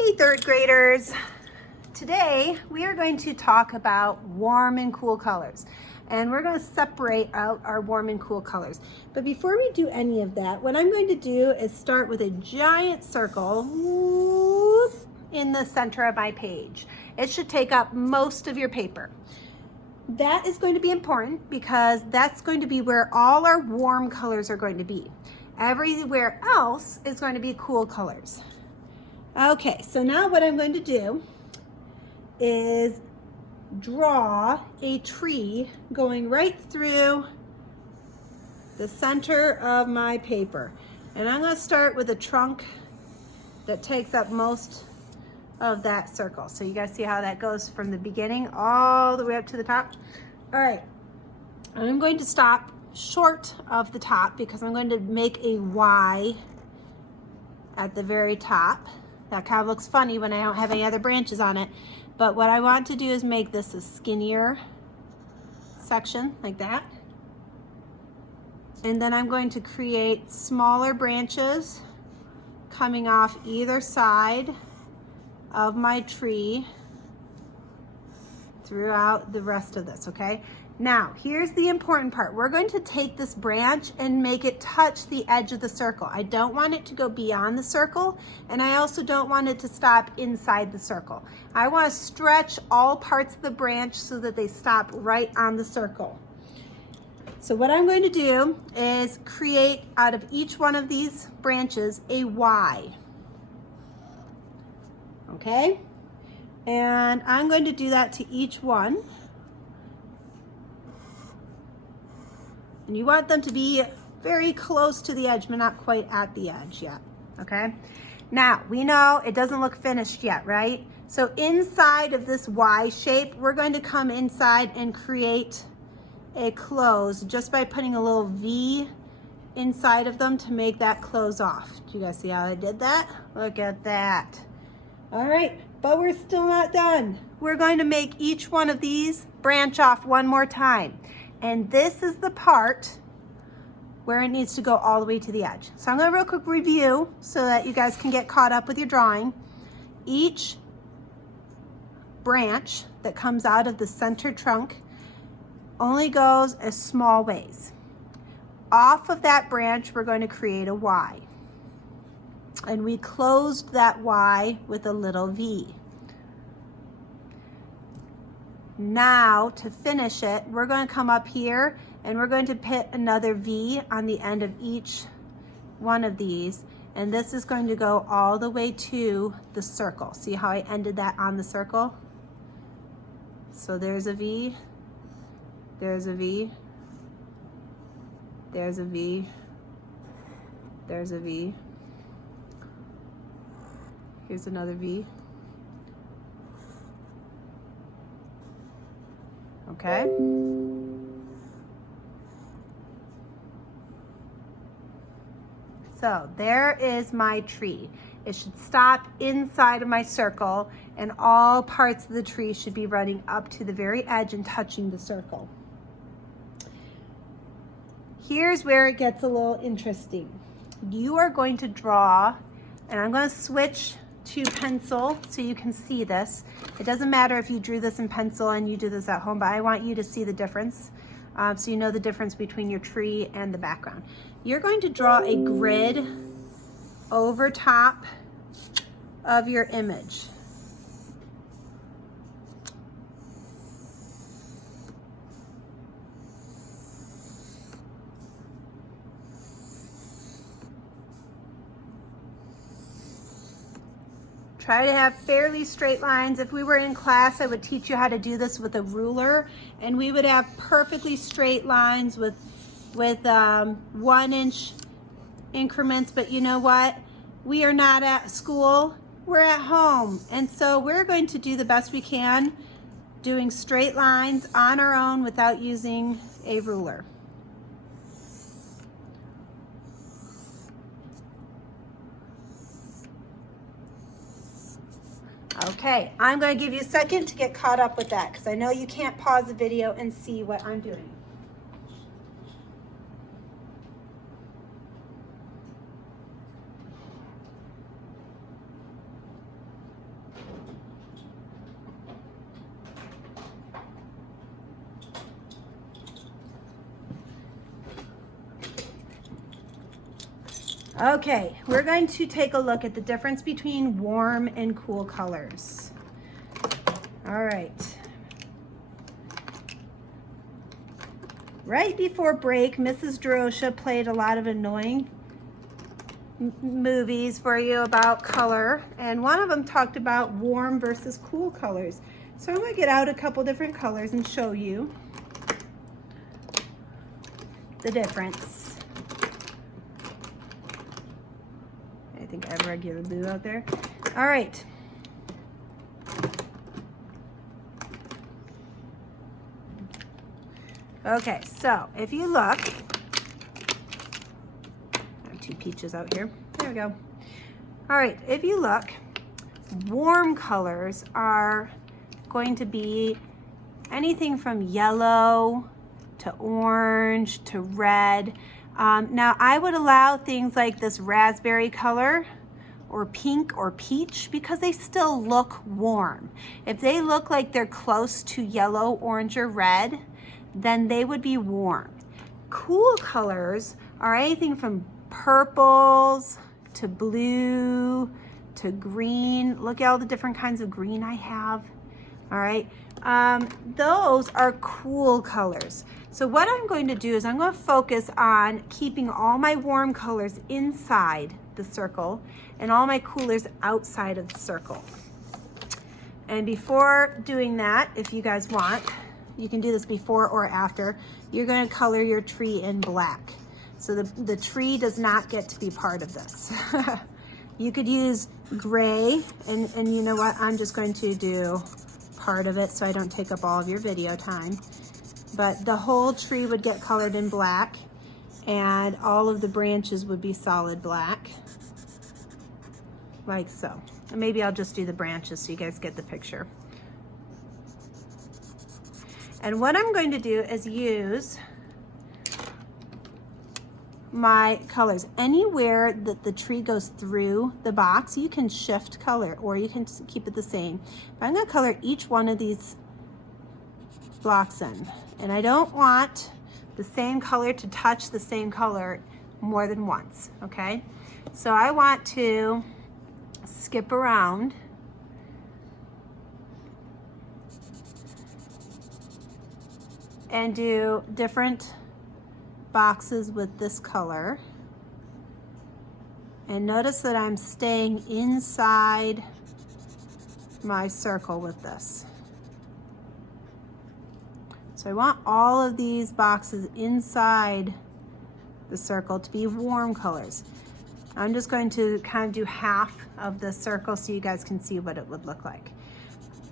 Hey third graders, today we are going to talk about warm and cool colors, and we're going to separate out our warm and cool colors. But before we do any of that, what I'm going to do is start with a giant circle in the center of my page. It should take up most of your paper. That is going to be important because that's going to be where all our warm colors are going to be. Everywhere else is going to be cool colors. Okay, so now what I'm going to do is draw a tree going right through the center of my paper. And I'm going to start with a trunk that takes up most of that circle. So you guys see how that goes from the beginning all the way up to the top? All right, I'm going to stop short of the top because I'm going to make a Y at the very top. That kind of looks funny when I don't have any other branches on it. But what I want to do is make this a skinnier section like that. And then I'm going to create smaller branches coming off either side of my tree throughout the rest of this, okay? Now, here's the important part. We're going to take this branch and make it touch the edge of the circle. I don't want it to go beyond the circle, and I also don't want it to stop inside the circle. I want to stretch all parts of the branch so that they stop right on the circle. So what I'm going to do is create out of each one of these branches a Y. Okay? And I'm going to do that to each one. And you want them to be very close to the edge, but not quite at the edge yet, okay? Now, we know it doesn't look finished yet, right? So inside of this Y shape, we're going to come inside and create a close just by putting a little V inside of them to make that close off. Do you guys see how I did that? Look at that. All right, but we're still not done. We're going to make each one of these branch off one more time. And this is the part where it needs to go all the way to the edge. So I'm going to real quick review so that you guys can get caught up with your drawing. Each branch that comes out of the center trunk only goes a small ways. Off of that branch, we're going to create a Y. And we closed that Y with a little V. Now, to finish it, we're going to come up here and we're going to put another V on the end of each one of these. And this is going to go all the way to the circle. See how I ended that on the circle? So there's a V, there's a V, there's a V, there's a V. Here's another V. Okay. So there is my tree. It should stop inside of my circle, and all parts of the tree should be running up to the very edge and touching the circle. Here's where it gets a little interesting. You are going to draw, and I'm going to switch to pencil so you can see this. It doesn't matter if you drew this in pencil and you do this at home, but I want you to see the difference so you know the difference between your tree and the background. You're going to draw a grid over top of your image. Try to have fairly straight lines. If we were in class, I would teach you how to do this with a ruler, and we would have perfectly straight lines with 1 inch increments. But you know what? We are not at school, we're at home. And so we're going to do the best we can doing straight lines on our own without using a ruler. Okay, I'm going to give you a second to get caught up with that because I know you can't pause the video and see what I'm doing. Okay, we're going to take a look at the difference between warm and cool colors. All right. Right before break, Mrs. Drosha played a lot of annoying movies for you about color, and one of them talked about warm versus cool colors. So I'm going to get out a couple different colors and show you the difference. I think I have regular blue out there. All right. Okay, so if you look, I have two peaches out here. There we go. All right, if you look, warm colors are going to be anything from yellow to orange to red. Now I would allow things like this raspberry color or pink or peach because they still look warm. If they look like they're close to yellow, orange, or red, then they would be warm. Cool colors are anything from purples to blue to green. Look at all the different kinds of green I have. All right, those are cool colors. So what I'm going to do is I'm going to focus on keeping all my warm colors inside the circle and all my coolers outside of the circle. And before doing that, if you guys want, you can do this before or after. You're going to color your tree in black. So the tree does not get to be part of this. You could use gray, and you know what? I'm just going to do part of it so I don't take up all of your video time. But the whole tree would get colored in black, and all of the branches would be solid black, like so. And maybe I'll just do the branches so you guys get the picture. And what I'm going to do is use my colors. Anywhere that the tree goes through the box, you can shift color or you can keep it the same. But I'm going to color each one of these blocks in. And I don't want the same color to touch the same color more than once, okay? So I want to skip around and do different boxes with this color. And notice that I'm staying inside my circle with this. So I want all of these boxes inside the circle to be warm colors. I'm just going to kind of do half of the circle so you guys can see what it would look like.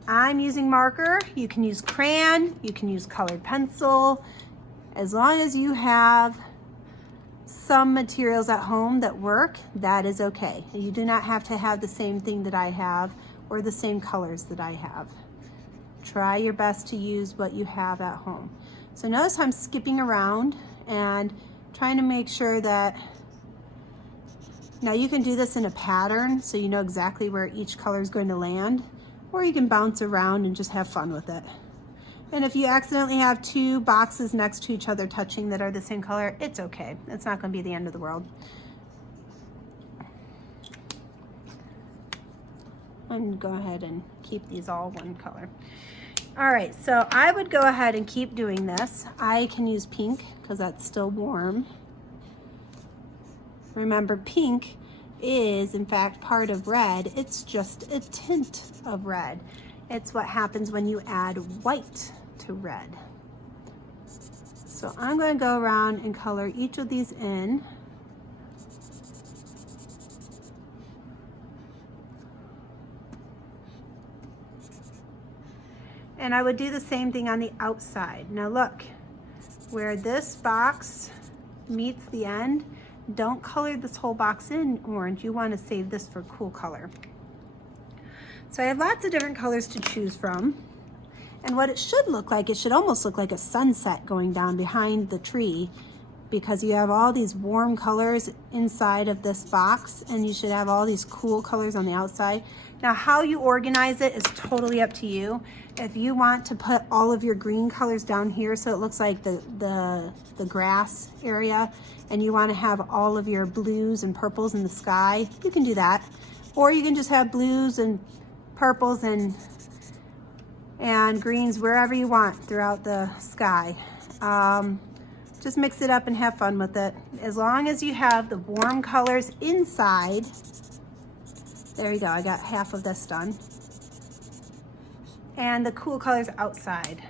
I'm using marker. You can use crayon, you can use colored pencil. As long as you have some materials at home that work, that is okay. You do not have to have the same thing that I have or the same colors that I have. Try your best to use what you have at home. So notice I'm skipping around and trying to make sure that, now you can do this in a pattern so you know exactly where each color is going to land, or you can bounce around and just have fun with it. And if you accidentally have two boxes next to each other touching that are the same color, it's okay. It's not going to be the end of the world. And go ahead and keep these all one color. All right, so I would go ahead and keep doing this. I can use pink because that's still warm. Remember, pink is in fact part of red. It's just a tint of red. It's what happens when you add white to red. So I'm going to go around and color each of these in. And I would do the same thing on the outside. Now look, where this box meets the end, don't color this whole box in orange. You want to save this for cool color. So I have lots of different colors to choose from. And what it should look like, it should almost look like a sunset going down behind the tree. because you have all these warm colors inside of this box, and you should have all these cool colors on the outside. Now, how you organize it is totally up to you. If you want to put all of your green colors down here so it looks like the grass area, and you want to have all of your blues and purples in the sky, you can do that. Or you can just have blues and purples and greens wherever you want throughout the sky. Just mix it up and have fun with it. As long as you have the warm colors inside. There you go, I got half of this done. And the cool colors outside.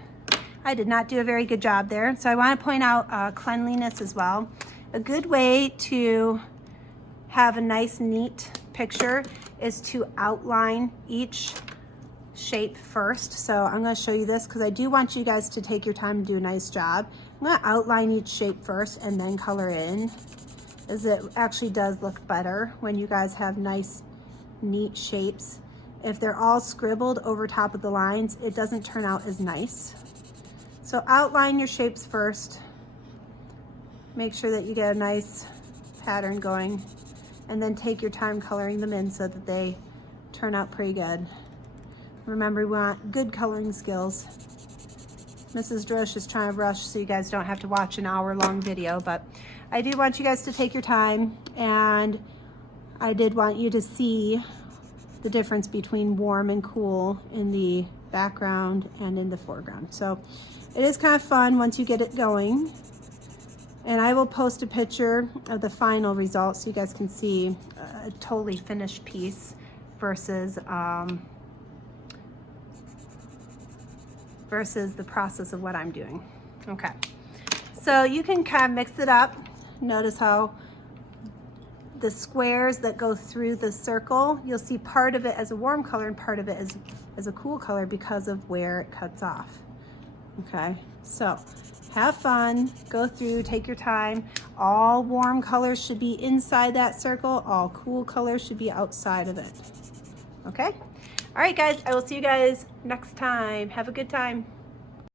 I did not do a very good job there. So I want to point out cleanliness as well. A good way to have a nice, neat picture is to outline each shape first. So I'm going to show you this because I do want you guys to take your time to do a nice job. I'm going to outline each shape first and then color in, as it actually does look better when you guys have nice, neat shapes. If they're all scribbled over top of the lines, it doesn't turn out as nice. So outline your shapes first. Make sure that you get a nice pattern going, and then take your time coloring them in so that they turn out pretty good. Remember, we want good coloring skills. Mrs. Drosh is trying to rush so you guys don't have to watch an hour-long video, but I do want you guys to take your time, and I did want you to see the difference between warm and cool in the background and in the foreground. So it is kind of fun once you get it going. And I will post a picture of the final result so you guys can see a totally finished piece versus the process of what I'm doing. Okay, so you can kind of mix it up. Notice how the squares that go through the circle, you'll see part of it as a warm color and part of it as a cool color because of where it cuts off. Okay, so have fun, go through, take your time. All warm colors should be inside that circle. All cool colors should be outside of it. Okay? All right, guys, I will see you guys next time. Have a good time.